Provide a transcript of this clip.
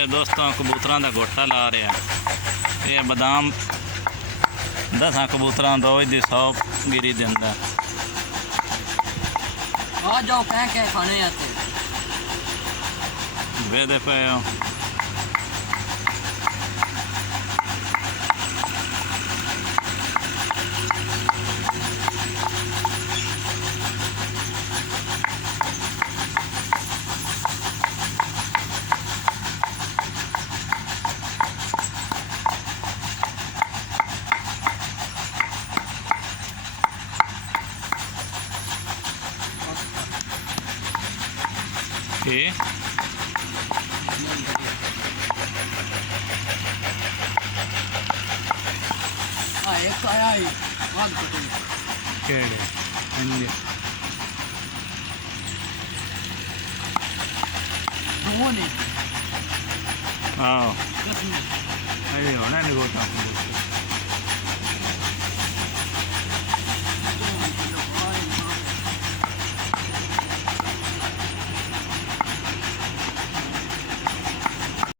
ਇਹ ਦੋਸਤੋ ਕਬੂਤਰਾਂ ਦਾ ਗੋਟਾ ਲਾ ਰਿਹਾ। ਇਹ ਬਦਾਮ 10 ਕਬੂਤਰਾਂ ਰੋਜ਼ ਦੀ 100 ਗਿਰੀ ਦਿੰਦਾ। ਆ ਜਾਓ ਕਹਿ ਖਾਣੇ ਆ ਤੇ ਵੇਦੇ ਪਏ ਹੋ। ਕੀ ਆ ਇੱਕ ਆਇਆ ਹੀ ਵਾਦ ਕੋਲ ਕਿਹੜੇ ਹਾਂਜੀ ਦੋਨੇ ਆਹ ਕਿਸਨੇ ਇਹ ਹੋਣਾ ਨਹੀਂ ਗੋਟਾ